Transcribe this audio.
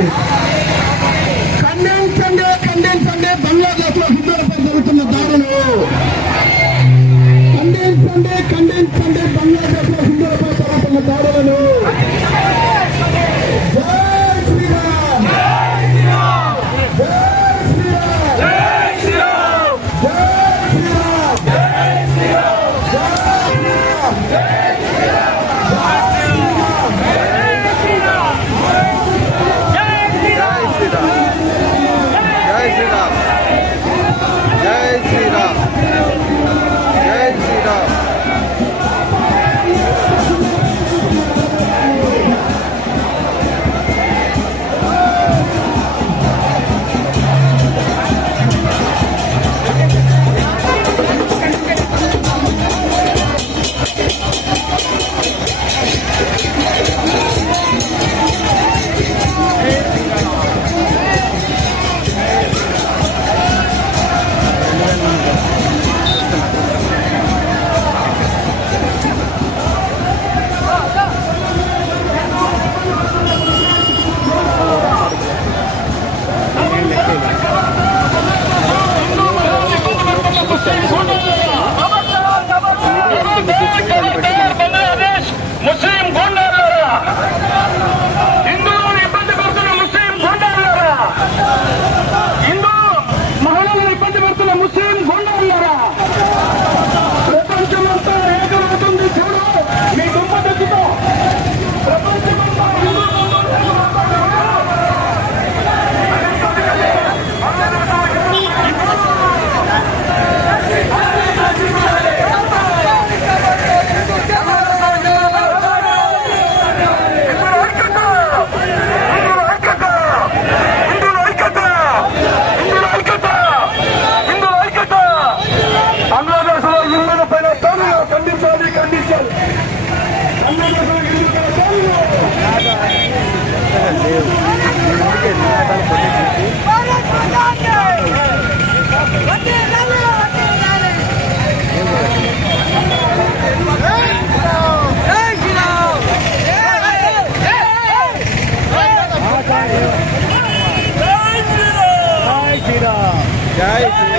Woo! Jai